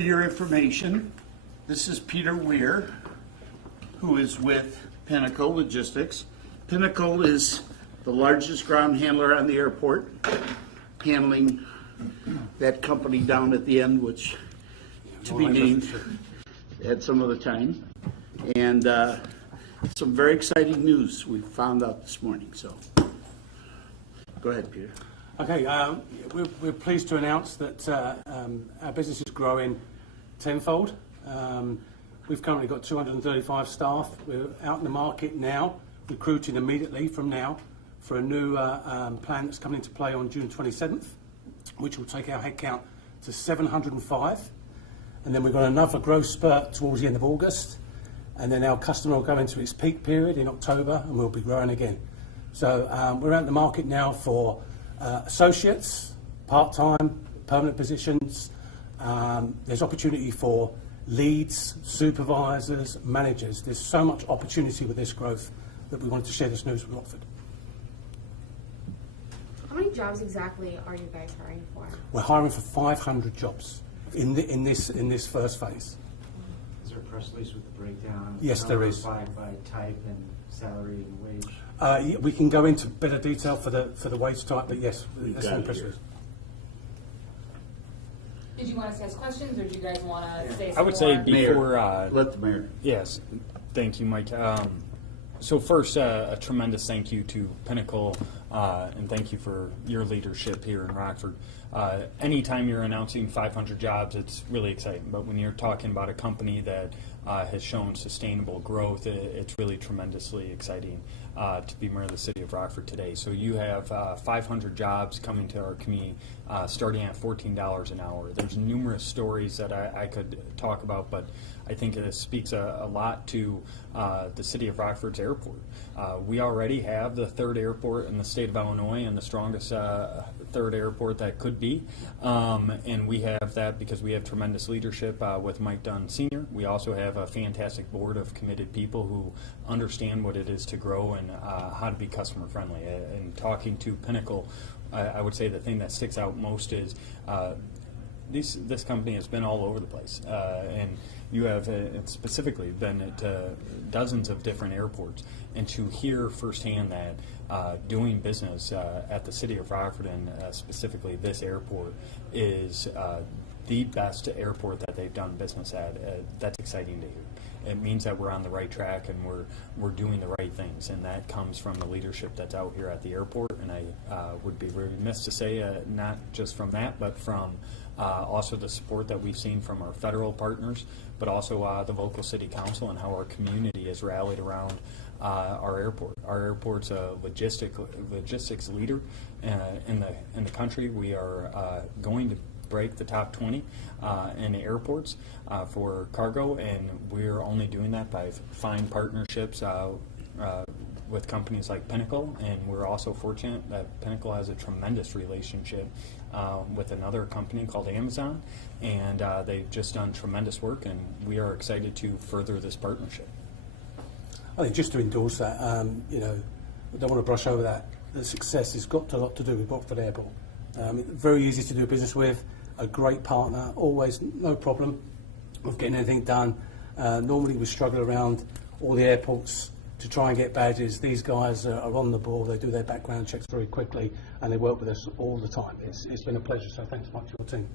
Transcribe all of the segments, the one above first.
For your information, this is Peter Weir, who is with Pinnacle Logistics. Pinnacle is the largest ground handler on the airport, handling that company down at the end, which to be named at some other time. And some very exciting news we found out this morning. So go ahead, Peter. Okay, we're pleased to announce that our business is growing tenfold. We've currently got 235 staff. We're out in the market now, recruiting immediately from now for a new plan that's coming into play on June 27th, which will take our headcount to 705. And then we've got another growth spurt towards the end of August. And then our customer will go into its peak period in October, and we'll be growing again. So we're out in the market now for associates, part-time, permanent positions. There's opportunity for leads, supervisors, managers. There's so much opportunity with this growth that we wanted to share this news with Rockford. How many jobs exactly are you guys hiring for? We're hiring for 500 jobs in this first phase. Is there a press release with the breakdown? Yes, there is. By type and salary and wage? Yeah, we can go into better detail for the wage type, but yes, that's in the press release. Did you want us to ask questions, or do you guys want to say some I would say more? before. Let the mayor. Yes, thank you, Mike. So first, a tremendous thank you to Pinnacle, and thank you for your leadership here in Rockford. Anytime you're announcing 500 jobs, it's really exciting. But when you're talking about a company that has shown sustainable growth, it's really tremendously exciting to be mayor of the city of Rockford today. So you have 500 jobs coming to our community, starting at $14 an hour. There's numerous stories that I could talk about, but I think it speaks a lot to the city of Rockford's airport. We already have the third airport in the state of Illinois and the strongest third airport that could be. And we have that because we have tremendous leadership with Mike Dunn Sr. We also have a fantastic board of committed people who understand what it is to grow and how to be customer friendly. And talking to Pinnacle, I would say the thing that sticks out most is this company has been all over the place, and you have specifically been at dozens of different airports, and to hear firsthand that doing business at the city of Rockford and specifically this airport is the best airport that they've done business at, that's exciting to hear. It means that we're on the right track and we're doing the right things, and that comes from the leadership that's out here at the airport. And I would be remiss to say not just from that, but from also the support that we've seen from our federal partners, but also the local city council and how our community has rallied around our airport. Our airport's a logistics leader in the country. We are going to break the top 20 in airports for cargo, and we're only doing that by fine partnerships with companies like Pinnacle, and we're also fortunate that Pinnacle has a tremendous relationship with another company called Amazon, and they've just done tremendous work, and we are excited to further this partnership. I think just to endorse that, I don't want to brush over that. The success has got a lot to do with Rockford Airport. Very easy to do business with, a great partner, always no problem with getting anything done. Normally we struggle around all the airports to try and get badges. These guys are on the ball, they do their background checks very quickly, and they work with us all the time. It's been a pleasure, so thanks much to your team.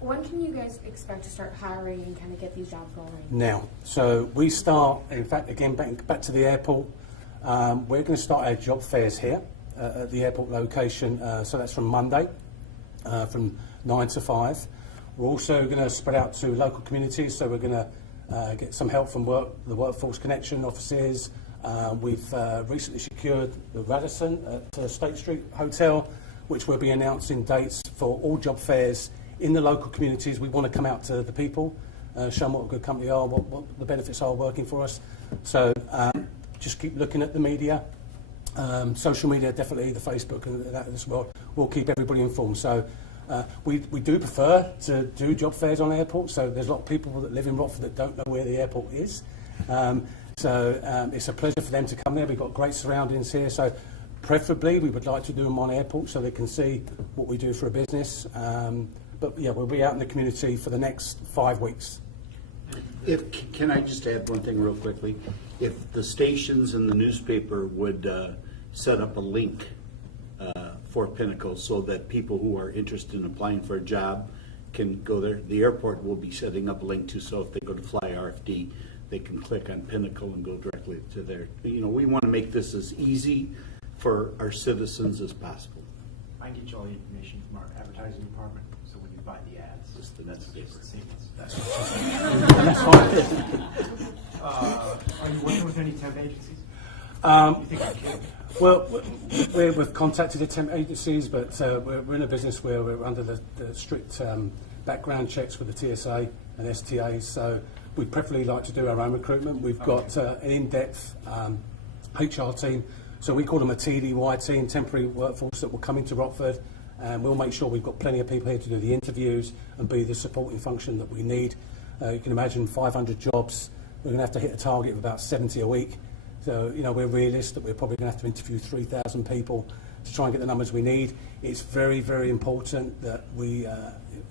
When can you guys expect to start hiring and kind of get these jobs rolling? Now, so we start, in fact, again, back to the airport, we're going to start our job fairs here at the airport location, so that's from Monday, from 9 to 5. We're also going to spread out to local communities, so we're going to get some help from the Workforce Connection offices. We've recently secured the Radisson at State Street Hotel, which we'll be announcing dates for all job fairs in the local communities. We want to come out to the people, show them what a good company are, what the benefits are working for us. So just keep looking at the media. Social media, definitely the Facebook and that as well. We'll keep everybody informed. So we do prefer to do job fairs on airports. So there's a lot of people that live in Rockford that don't know where the airport is. So it's a pleasure for them to come there. We've got great surroundings here. So preferably we would like to do them on airports so they can see what we do for a business. But yeah, we'll be out in the community for the next 5 weeks. Can I just add one thing real quickly? If the stations and the newspaper would set up a link for Pinnacle so that people who are interested in applying for a job can go there, the airport will be setting up a link too, so if they go to fly RFD, they can click on Pinnacle and go directly to there. You know, we want to make this as easy for our citizens as possible. I can get you all the information from our advertising department, so when you buy the ads, Just the next paper. just savings. That's fine. Are you working with any temp agencies? Um, You think I could? Well, we've contacted the temp agencies, but we're in a business where we're under the strict background checks with the TSA and STAs, so we'd preferably like to do our own recruitment. We've got an in-depth HR team, so we call them a TDY team, temporary workforce, that will come into Rockford, and we'll make sure we've got plenty of people here to do the interviews and be the supporting function that we need. You can imagine 500 jobs. We're going to have to hit a target of about 70 a week. So, you know, we're realistic that we're probably going to have to interview 3,000 people to try and get the numbers we need. It's very, very important that we,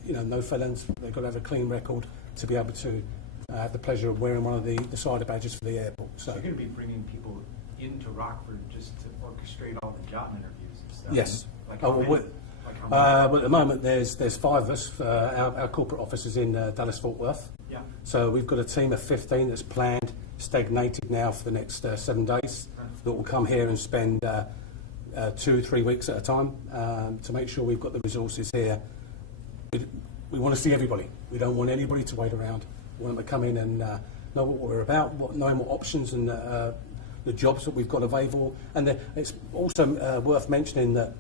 you know, no felons. They've got to have a clean record to be able to have the pleasure of wearing one of the cider badges for the airport. So, You're going to be bringing people into Rockford just to orchestrate all the job interviews and stuff? yes. Like Oh, how well, many? Like how many? well, at the moment, there's 5 of us. Our corporate office is in Dallas-Fort Worth. Yeah. So we've got a team of 15 that's planned, stagnated now for the next 7 days, that will come here and spend 2-3 weeks at a time to make sure we've got the resources here. We want to see everybody. We don't want anybody to wait around. We want them to come in and know what we're about, knowing what options and the jobs that we've got available. And it's also worth mentioning that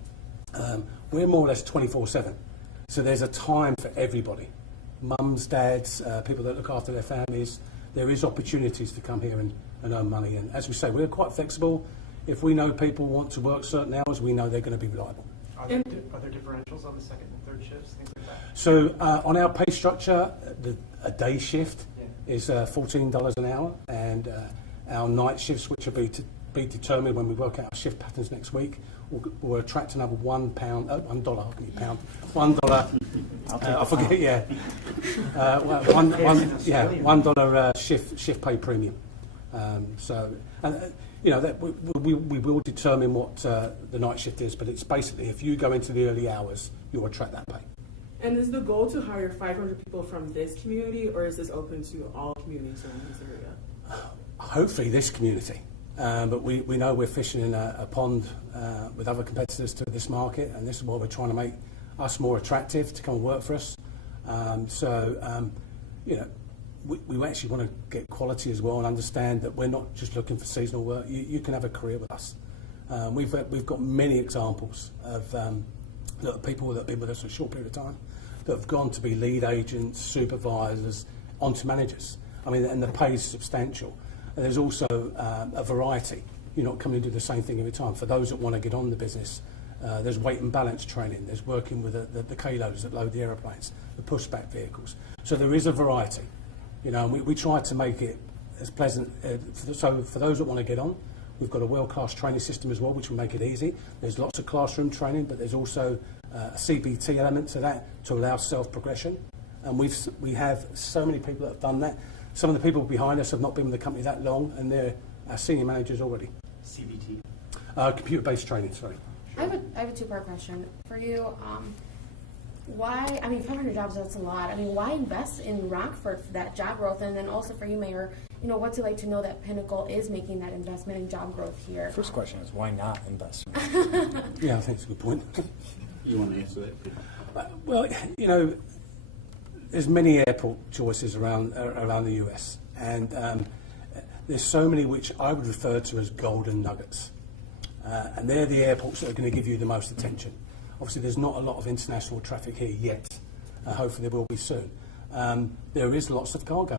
we're more or less 24/7. So there's a time for everybody. Mums, dads, people that look after their families. There is opportunities to come here and earn money. And as we say, we're quite flexible. If we know people want to work certain hours, we know they're going to be reliable. Are there differentials on the second and third shifts, things like that? So on our pay structure, a day shift Yeah. is $14 an hour, and our night shifts, which will be determined when we work out our shift patterns next week, will attract another $1. $1. I can pound. $1. I forget. Yeah. $1 shift pay premium. So, and you know that we will determine what the night shift is, but it's basically if you go into the early hours, you'll attract that pay. And is the goal to hire 500 people from this community, or is this open to all communities in this area? Hopefully this community. But we know we're fishing in a pond with other competitors to this market, and this is why we're trying to make us more attractive to come and work for us. You know, we actually want to get quality as well and understand that we're not just looking for seasonal work. You can have a career with us. We've got many examples of people that have been with us for a short period of time that have gone to be lead agents, supervisors, onto managers. I mean, and the pay is substantial. And there's also a variety. You're not coming to do the same thing every time. For those that want to get on the business, there's weight and balance training. There's working with the K-loaders that load the aeroplanes, the pushback vehicles. So there is a variety. You know, and we try to make it as pleasant. So for those that want to get on, we've got a world-class training system as well, which will make it easy. There's lots of classroom training, but there's also a CBT element to that to allow self-progression. And we have so many people that have done that. Some of the people behind us have not been with the company that long, and they're our senior managers already. CBT? Computer-based training, sorry. I have a two-part question for you. Why, I mean, 500 jobs, that's a lot. I mean, why invest in Rockford for that job growth? And then also for you, Mayor, you know, what's it like to know that Pinnacle is making that investment in job growth here? First question is, why not invest? Yeah, I think it's a good point. You want to answer that? Well, you know, there's many airport choices around the US, and there's so many which I would refer to as golden nuggets, and they're the airports that are going to give you the most attention. Obviously, there's not a lot of international traffic here yet. Hopefully, there will be soon. There is lots of cargo.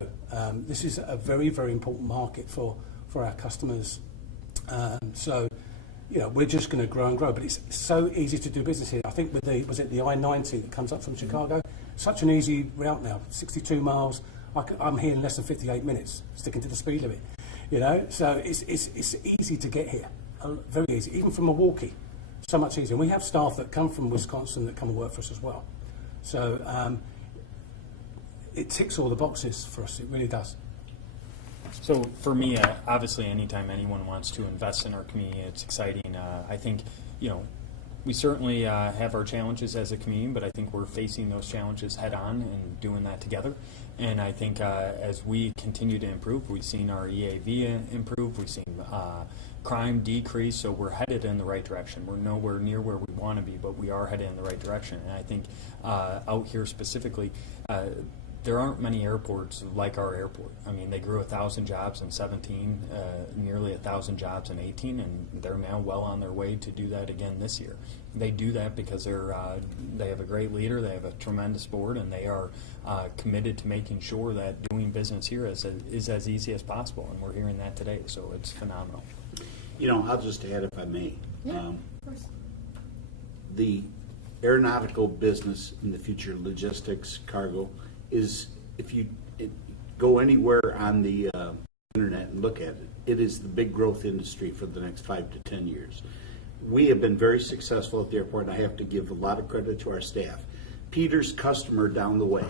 This is a very, very important market for our customers. So, you know, we're just going to grow and grow. But it's so easy to do business here. I think with the I-90 that comes up from Chicago, such an easy route now, 62 miles. I'm here in less than 58 minutes, sticking to the speed limit. You know, so it's easy to get here, very easy. Even from Milwaukee, so much easier. And we have staff that come from Wisconsin that come and work for us as well. So it ticks all the boxes for us. It really does. So for me, obviously, anytime anyone wants to invest in our community, it's exciting. I think, we certainly have our challenges as a community, but I think we're facing those challenges head on and doing that together. And I think as we continue to improve, we've seen our EAV improve, we've seen crime decrease, so we're headed in the right direction. We're nowhere near where we want to be, but we are headed in the right direction. And I think out here specifically, there aren't many airports like our airport. I mean, they grew 1,000 jobs in 17, nearly 1,000 jobs in 18, and they're now well on their way to do that again this year. They do that because they have a great leader, they have a tremendous board, and they are committed to making sure that doing business here is as easy as possible, and we're hearing that today, so it's phenomenal. I'll just add if I may. Yeah, of course. The aeronautical business in the future, logistics, cargo, is, if you go anywhere on the internet and look at it, it is the big growth industry for the next 5 to 10 years. We have been very successful at the airport, and I have to give a lot of credit to our staff. Peter's customer down the way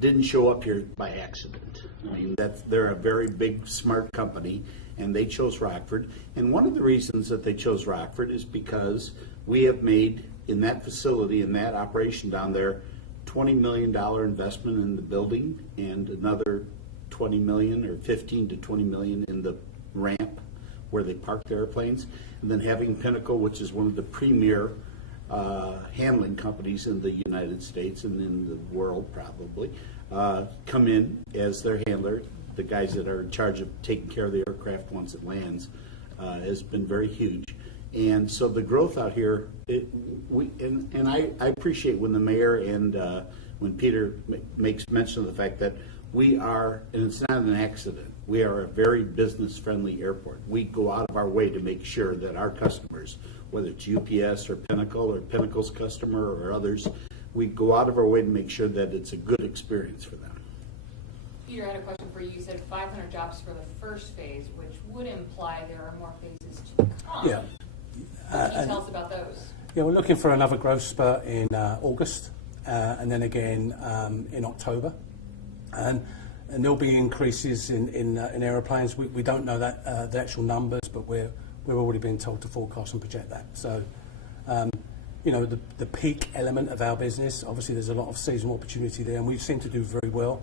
didn't show up here by accident. I mean, they're a very big, smart company, and they chose Rockford. And one of the reasons that they chose Rockford is because we have made, in that facility, in that operation down there, $20 million investment in the building and another 20 million or 15 to 20 million in the ramp where they park their airplanes. And then having Pinnacle, which is one of the premier handling companies in the United States and in the world probably, come in as their handler. The guys that are in charge of taking care of the aircraft once it lands has been very huge. And so the growth out here, I appreciate when the mayor and when Peter makes mention of the fact that we are, and it's not an accident, we are a very business-friendly airport. We go out of our way to make sure that our customers, whether it's UPS or Pinnacle's customer or others, we go out of our way to make sure that it's a good experience for them. Peter, I had a question for you. You said 500 jobs for the first phase, which would imply there are more phases to come. Yeah. Can you tell us about those? Yeah, we're looking for another growth spurt in August, and then again in October, and there'll be increases in aeroplanes. We don't know that the actual numbers, but we're already being told to forecast and project that. So, the peak element of our business, obviously, there's a lot of seasonal opportunity there, and we seem to do very well.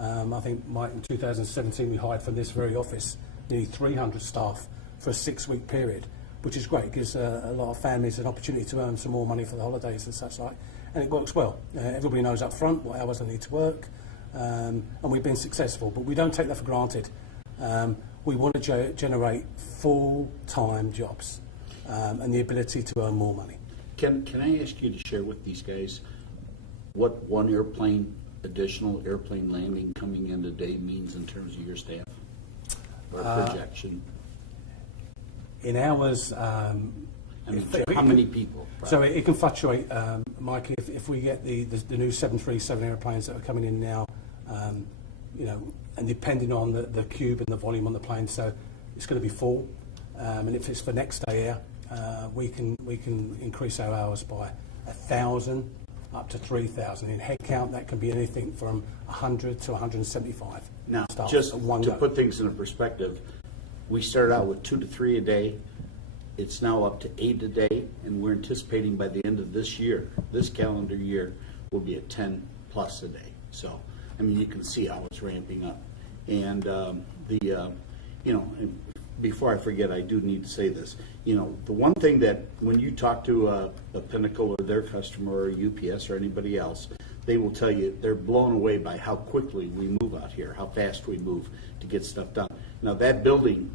I think, Mike, in 2017, we hired from this very office nearly 300 staff for a 6-week period, which is great. It gives a lot of families an opportunity to earn some more money for the holidays and such like, and it works well. Everybody knows up front what hours they need to work, and we've been successful, but we don't take that for granted. We want to generate full-time jobs and the ability to earn more money. Can I ask you to share with these guys what one additional airplane landing coming in today means in terms of your staff or projection? In hours, how many people? So it can fluctuate, Mike. If we get the new 737 airplanes that are coming in now, and depending on the cube and the volume on the plane, so it's going to be full. And if it's for next day air, we can increase our hours by 1,000 up to 3,000. In headcount, that can be anything from 100 to 175. Now, staff just at one to go. put things in perspective, we started out with 2 to 3 a day. It's now up to 8 a day, and we're anticipating by the end of this year, this calendar year, we'll be at 10 plus a day. So, I mean, you can see how it's ramping up. And before I forget, I do need to say this. The one thing that when you talk to a Pinnacle or their customer or UPS or anybody else, they will tell you they're blown away by how quickly we move out here, how fast we move to get stuff done. Now that building,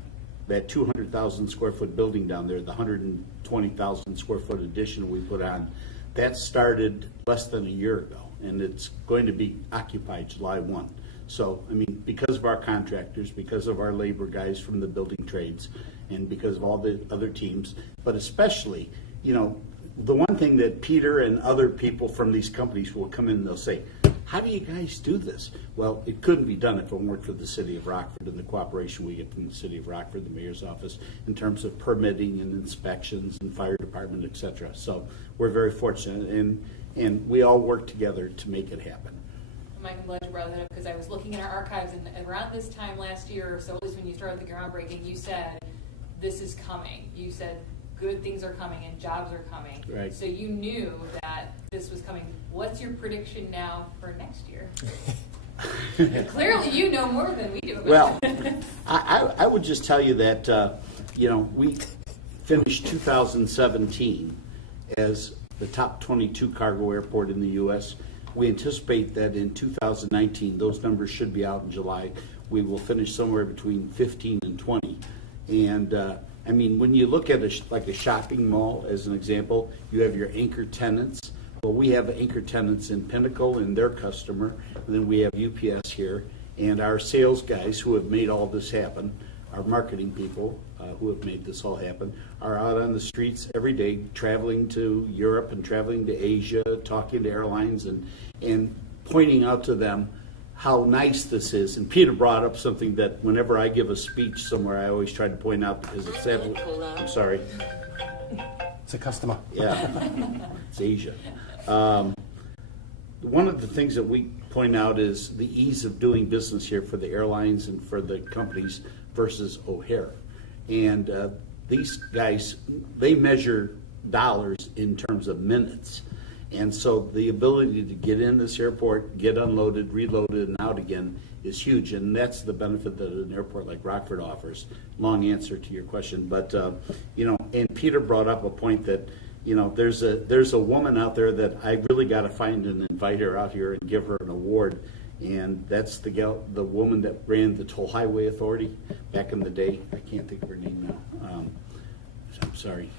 that 200,000 square foot building down there, the 120,000 square foot addition we put on, that started less than a year ago, and it's going to be occupied July 1. So, I mean, because of our contractors, because of our labor guys from the building trades, and because of all the other teams, but especially, the one thing that Peter and other people from these companies will come in and they'll say, how do you guys do this? Well, it couldn't be done if it weren't for the city of Rockford and the cooperation we get from the city of Rockford, the mayor's office, in terms of permitting and inspections and fire department, et cetera. So we're very fortunate. And and we all work together to make it happen. Mike, I'm glad you brought that up because I was looking in our archives, and around this time last year, or so at least when you started the groundbreaking, you said, this is coming. You said, good things are coming and jobs are coming. Right. So you knew that this was coming. What's your prediction now for next year? Clearly, you know more than we do about Well, it. I would just tell you that, we finished 2017 as the top 22 cargo airport in the U.S. We anticipate that in 2019, those numbers should be out in July. We will finish somewhere between 15 and 20. And, when you look at like a shopping mall, as an example, you have your anchor tenants. Well, we have anchor tenants in Pinnacle and their customer, and then we have UPS here, and our sales guys who have made all this happen, our marketing people who have made this all happen, are out on the streets every day, traveling to Europe and traveling to Asia, talking to airlines and pointing out to them how nice this is. And Peter brought up something that whenever I give a speech somewhere, I always try to point out because it's I'm sorry. It's a customer. Yeah, it's Asia. One of the things that we point out is the ease of doing business here for the airlines and for the companies versus O'Hare. And these guys, they measure dollars in terms of minutes. And so the ability to get in this airport, get unloaded, reloaded, and out again is huge. And that's the benefit that an airport like Rockford offers. Long answer to your question. But, and Peter brought up a point that, there's a woman out there that I really got to find and invite her out here and give her an award. And that's the woman that ran the Toll Highway Authority back in the day. I can't think of her name now. I'm sorry,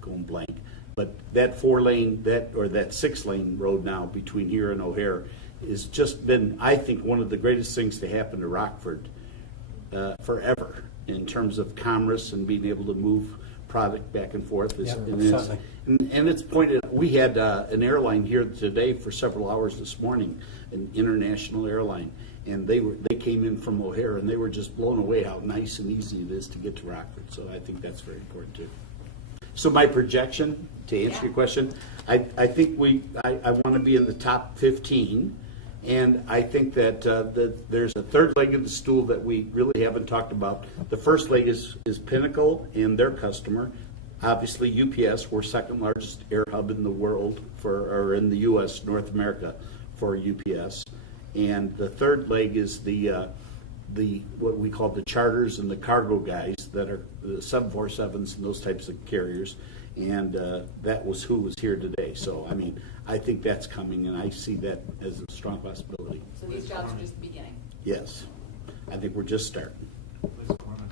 going blank. But that 4-lane, that 6-lane road now between here and O'Hare has just been, I think, one of the greatest things to happen to Rockford forever in terms of commerce and being able to move product back and forth. Certainly. And it's pointed, we had an airline here today for several hours this morning, an international airline, and they came in from O'Hare and they were just blown away how nice and easy it is to get to Rockford. So I think that's very important too. So my projection, to answer your question, I think I want to be in the top 15, and I think that there's a third leg of the stool that we really haven't talked about. The first leg is Pinnacle and their customer. Obviously, UPS, we're second largest air hub in the world or in the U.S., North America, for UPS. And the third leg is the what we call the charters and the cargo guys that are the 747s and those types of carriers, and that was who was here today. So I think that's coming, and I see that as a strong possibility. So these jobs are just the beginning. Yes, I think we're just starting. Liz Gorman.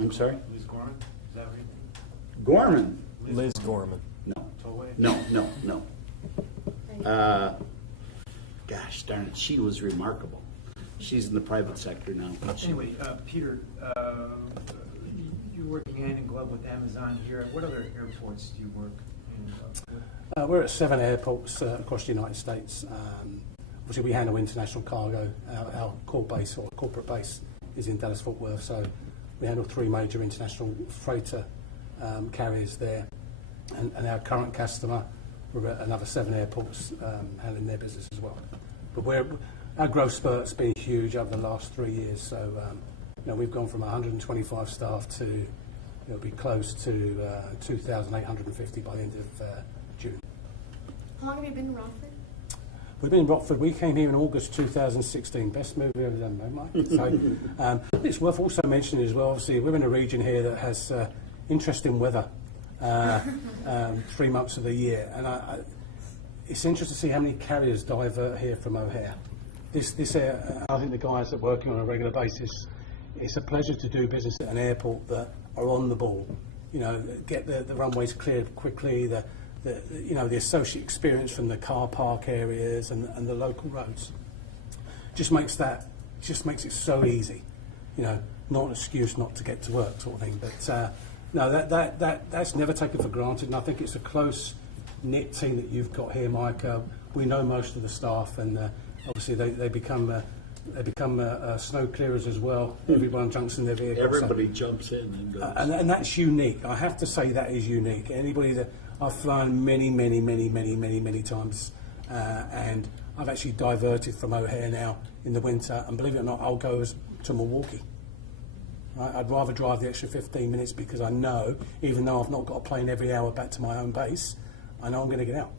I'm sorry? Liz Gorman, is that right? Gorman? Liz Gorman. No, Tollway? no. Gosh darn it, she was remarkable. She's in the private sector now. Anyway, Peter, you're working hand in glove with Amazon here. What other airports do you work in? We're at 7 airports across the United States. Obviously, we handle international cargo. Our core base or corporate base is in Dallas-Fort Worth, so we handle 3 major international freighter carriers there. And our current customer, we're at another 7 airports handling their business as well. But our growth spurt's been huge over the last 3 years. So, we've gone from 125 staff to it'll be close to 2,850 by the end of June. How long have you been in Rockford? We've been in Rockford. We came here in August 2016. Best move we've ever done, Mike. So, it's worth also mentioning as well, obviously, we're in a region here that has interesting weather 3 months of the year. And it's interesting to see how many carriers divert here from O'Hare. I think the guys that are working on a regular basis, it's a pleasure to do business at an airport that are on the ball. Get the runways cleared quickly, the associate experience from the car park areas and the local roads. Just makes it so easy. Not an excuse not to get to work sort of thing. But no, that's never taken for granted, and I think it's a close knit team that you've got here, Mike. We know most of the staff, and obviously they become snow clearers as well. Everyone jumps in their vehicle. Everybody jumps in and goes. And that's unique. I have to say that is unique. Anybody that I've flown many times, and I've actually diverted from O'Hare now in the winter, and believe it or not, I'll go to Milwaukee. Right? I'd rather drive the extra 15 minutes because I know, even though I've not got a plane every hour back to my own base, I know I'm going to get out.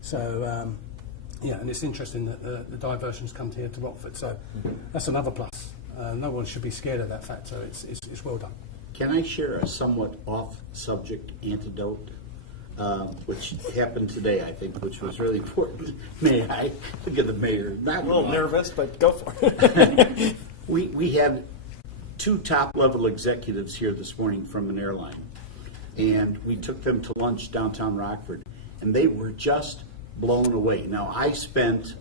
So, yeah, and it's interesting that the diversions come here to Rockford, so that's another plus. No one should be scared of that factor. It's well done. Can I share a somewhat off-subject anecdote, which happened today, I think, which was really important? May I? Look at the mayor. Not A little nervous, but go for it. We had two top-level executives here this morning from an airline, and we took them to lunch downtown Rockford, and they were just blown away. Now, I spent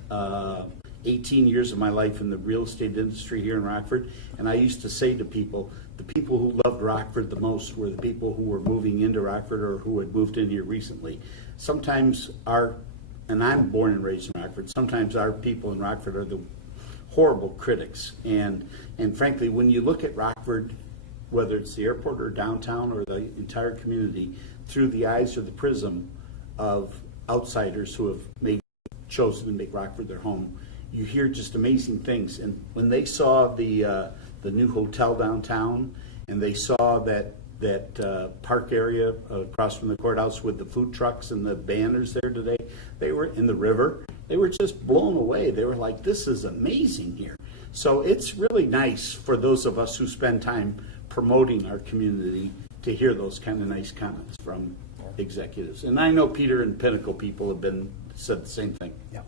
18 years of my life in the real estate industry here in Rockford, and I used to say to people, the people who loved Rockford the most were the people who were moving into Rockford or who had moved in here recently. Sometimes and I'm born and raised in Rockford, sometimes our people in Rockford are the horrible critics. And frankly, when you look at Rockford, whether it's the airport or downtown or the entire community, through the eyes or the prism of outsiders who have chosen to make Rockford their home, you hear just amazing things. And when they saw the new hotel downtown, and they saw that park area across from the courthouse with the food trucks and the banners there today, they were in the river. They were just blown away. They were like, this is amazing here. So it's really nice for those of us who spend time promoting our community to hear those kind of nice comments from executives. And I know Peter and Pinnacle people have said the same thing. Yeah.